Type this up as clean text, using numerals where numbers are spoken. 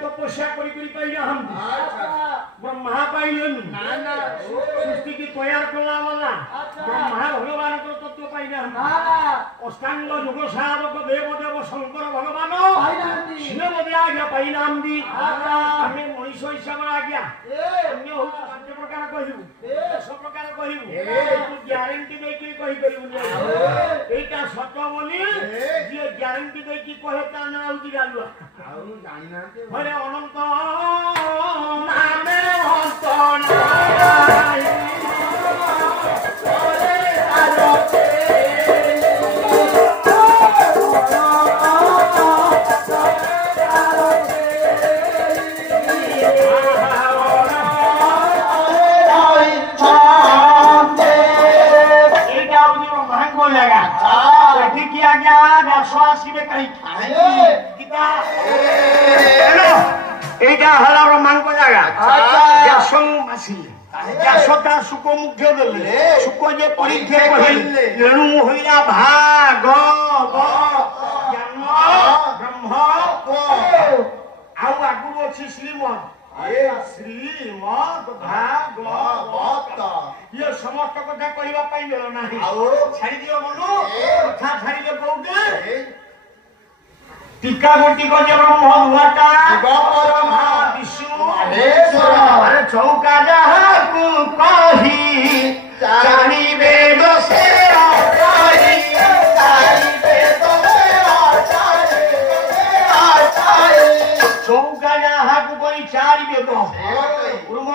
तपस्या ब्रह्मा पाइलन सृष्टि की तैयार कला ब्रह्मा भगवान को तत्व पाइना अष्टांग युग साधक देवदेव शंकर भगवान शिवदे आज्ञा पाइनाम दी आमे मनुष्य हिसाब आज्ञा अन्य हो पांच प्रकार कहिबु 10 प्रकार कहिबु ग्यारंटी दे के कहि करिबु एटा सत्य बोली जे ग्यारंटी दे की कहे ता ना होती गालुआ आउ जानि ना भले अनंत नामे अनंत नाई ओरे आलोके किया गया व्यासवासी में कहीं गीता एटा हला ब्रह्मांड को जागा व्यासं मासी व्यासता सुख मुख्य देले सुख जे परीक्षा कहिले रेणु होइला भाग ज्ञान ब्रह्म आउ आगु अछि श्रीमद श्रीमद भागवत ये समस्त कथा कहवा पाई मिल नाही छाड़ी दियो मनु कथा छाड़ी दे कोउटे टीका गोटी को जे ब्रह्म हुआटा ब्रह्मा विष्णु महेश्वर अरे चौका जहा को कही जानी वेद से आचारी जानी वेद से आचारी चौका जहा को कोई चारि वेद ब्रह्म